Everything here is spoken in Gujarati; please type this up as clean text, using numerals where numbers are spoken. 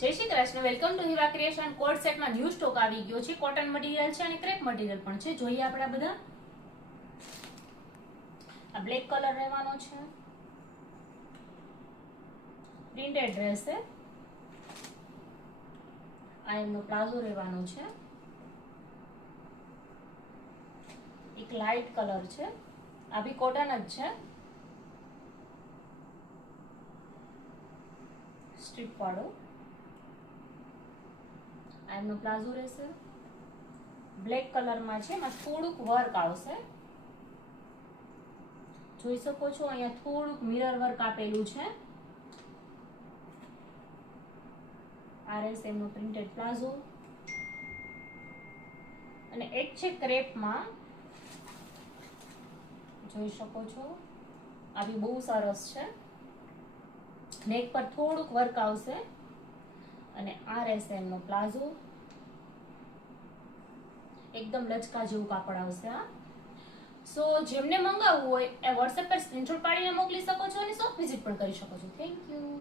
જય Shri Krishna, welcome to Hiva creation. Coat સેટમાં ન્યૂ સ્ટોક આવી ગયો છે. કોટન મટીરિયલ છે અને ક્રેપ મટીરિયલ પણ છે. જોઈએ આપણે બધા. આ બ્લેક કલર રહેવાનો છે, પ્રિન્ટેડ ડ્રેસ છે. આ એમનો પ્લાઝો રહેવાનો છે, એક લાઇટ કલર છે. આ બી કોટન જ છે, સ્ટ્રીપ વાળો. આ એમનો પ્લાઝો રહેશે, બ્લેક કલરમાં છે. એમાં થોડુંક વર્ક આવશે, જોઈ શકો છો. અહીંયા થોડુંક મિરર વર્ક આપેલું છે. આ રહેશે એમનો પ્રિન્ટેડ પ્લાઝો. અને એક છે ક્રેપમાં, જોઈ શકો છો. આ બી બહુ સરસ છે. નેક પર થોડુંક વર્ક આવશે અને આ રહેશે એમનો પ્લાઝો. એકદમ લચકા જેવું કાપડ આવશે. સો જેમને મંગાવવું હોય એ વોટ્સએપ પર સ્ક્રીનશોટ પાડીને મોકલી શકો છો અને શોપ વિઝિટ પણ કરી શકો છો. Thank you.